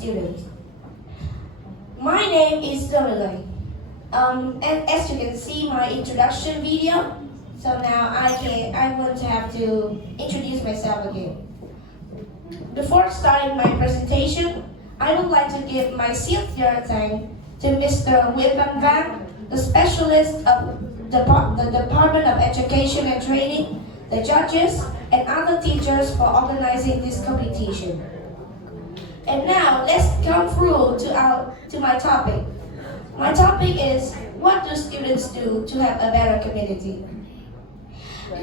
students. My name is Thuyen. And as you can see my introduction video, so now I won't have to introduce myself again. Before starting my presentation, I would like to give my sincere thanks to Mr. Thuyen, the specialist of the Department of Education and Training, the judges, and other teachers for organizing this competition. And now let's come through to my topic. My topic is, what do students do to have a better community?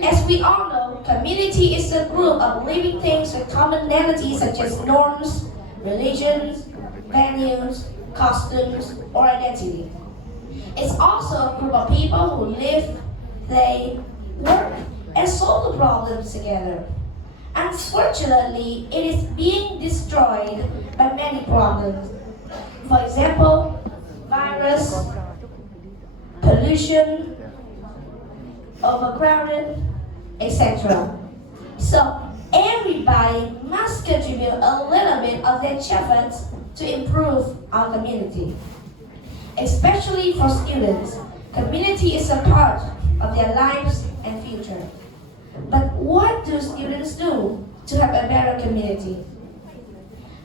As we all know, community is a group of living things with commonalities such as norms, religions, values, customs, or identity. It's also a group of people who live, play, work, and solve the problems together. Unfortunately, it is being destroyed by many problems. For example, virus, pollution, overcrowded, etc. So everybody must contribute a little bit of their efforts to improve our community. Especially for students, community is a part of their lives and future. But what do students do to have a better community?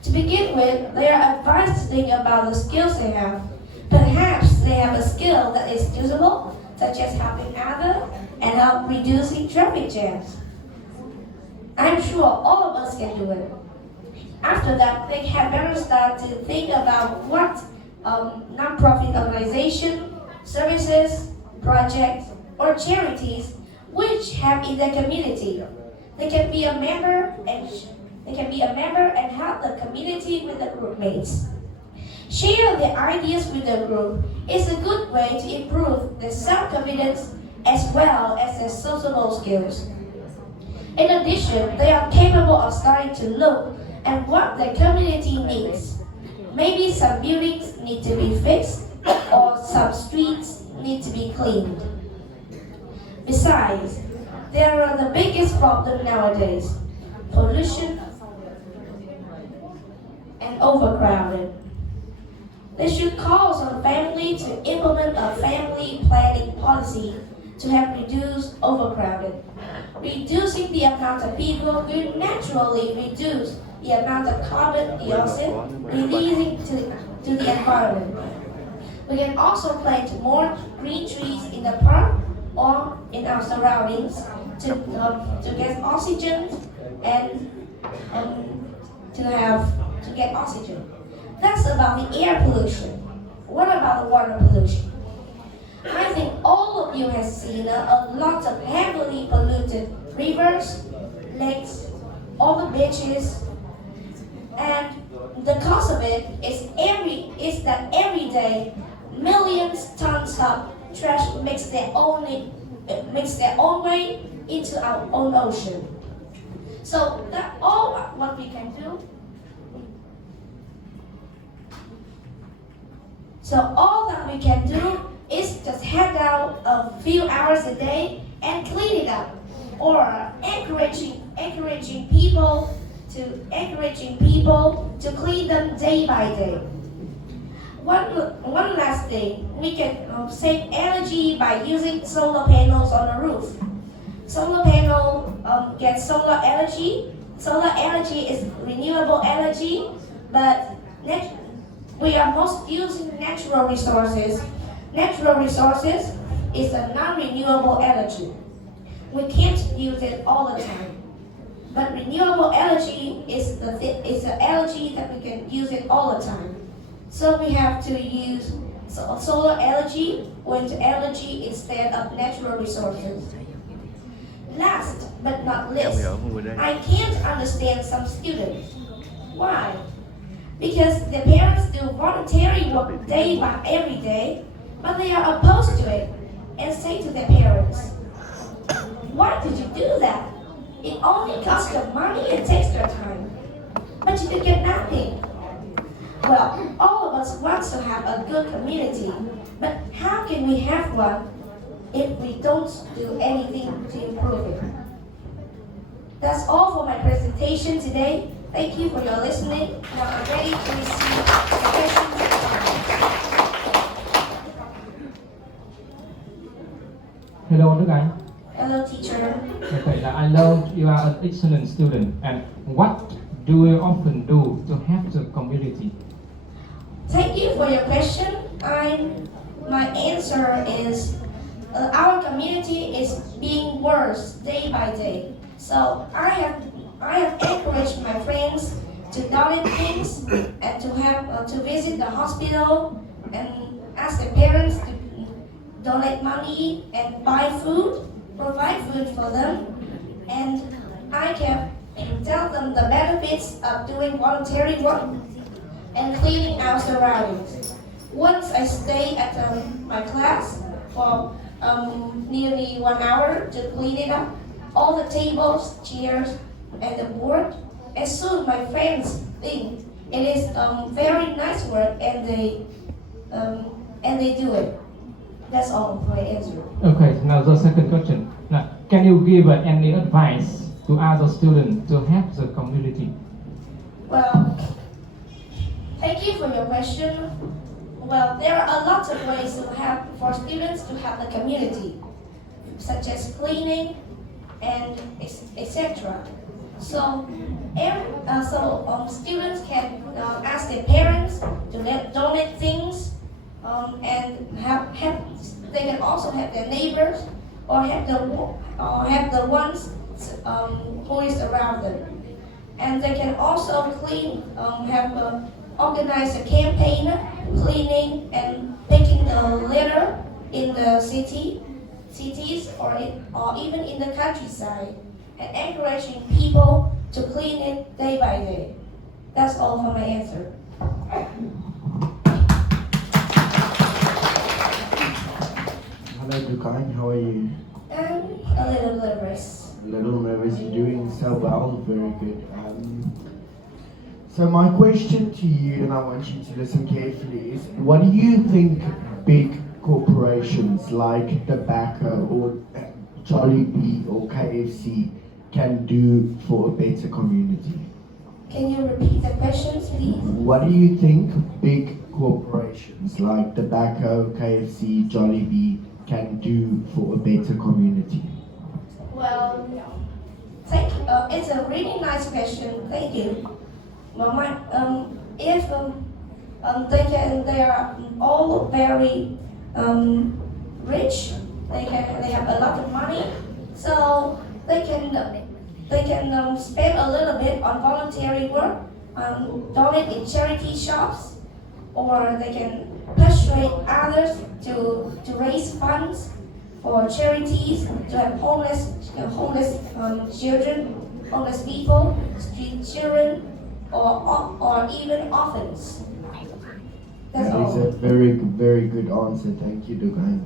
To begin with, they are advised to think about the skills they have. Perhaps they have a skill that is usable, such as helping others and help reducing traffic jams. I'm sure all of us can do it. After that, they had better start to think about what non-profit organization, services, projects, or charities which have in their community. They can be a member and help the community with the group mates. Share their ideas with the group is a good way to improve their self-confidence as well as their social skills. In addition, they are capable of starting to look at what their community needs. Maybe some buildings need to be fixed or some streets need to be cleaned. Besides, there are the biggest problem nowadays: pollution and overcrowded. They should call on family to implement a family planning policy to help reduce overcrowded. Reducing the amount of people will naturally reduce the amount of carbon dioxide releasing to the environment. We can also plant more green trees in the park or in our surroundings to get oxygen and to get oxygen. That's about the air pollution. What about the water pollution? I think all of you have seen a lot of heavily polluted rivers, lakes, all the beaches, and the cause of it is that every day millions tons of trash makes their own way into our own ocean. So that's all what we can do. So all that we can do is just head out a few hours a day and clean it up, or encouraging people to clean them day by day. One last thing, we can save energy by using solar panels on the roof. Solar panel gets solar energy. Solar energy is renewable energy, but we are most using natural resources. Natural resources is a non-renewable energy. We can't use it all the time. But renewable energy is the energy that we can use it all the time. So we have to use solar energy, wind energy instead of natural resources. Last but not least, I can't understand some students. Why? Because their parents do voluntary work day by every day, but they are opposed to it and say to their parents, "Why did you do that? It only costs you money and takes your time, but you can get nothing." Well, all of us want to have a good community, but how can we have one if we don't do anything to improve it? That's all for my presentation today. Thank you for your listening. Now I'm ready to receive Hello Duong. Hello, teacher. Okay, now I know you are an excellent student. And what do you often do to help the community? Thank you for your question. My answer is our community is being worse day by day. So I have encouraged my friends to donate things and to have to visit the hospital and ask their parents to donate money and buy food, provide food for them, and I can tell them the benefits of doing voluntary work and cleaning our surroundings. Once I stay at my class for nearly 1 hour to clean it up, all the tables, chairs, and the board. And soon my friends think it is very nice work, and they do it. That's all my answer. Okay, now the second question. Now, can you give any advice to other students to help the community? Well, thank you for your question. Well, there are a lot of ways to help for students to help the community, such as cleaning and etc. So, students can ask their parents to donate things and have. They can also have their neighbors or have the ones who is around them, and they can also organize a campaign cleaning and picking the litter in the cities or even in the countryside, and encouraging people to clean it day by day. That's all for my answer. Hello, Duong. How are you? A little nervous. A little nervous. You're doing so well. Very good. So my question to you, and I want you to listen carefully, is what do you think big corporations like tobacco or Jollibee or KFC can do for a better community? Can you repeat the questions, please? What do you think big corporations like tobacco, KFC, Jollibee can do for a better community? Well, it's a really nice question. Thank you. Well, if they are all very rich, they have a lot of money, so they can spend a little bit on voluntary work, donate in charity shops, or they can persuade others to raise funds for charities, to have homeless children, homeless people, street children, or even orphans. That's That all. is a very, very good answer. Thank you, Duong.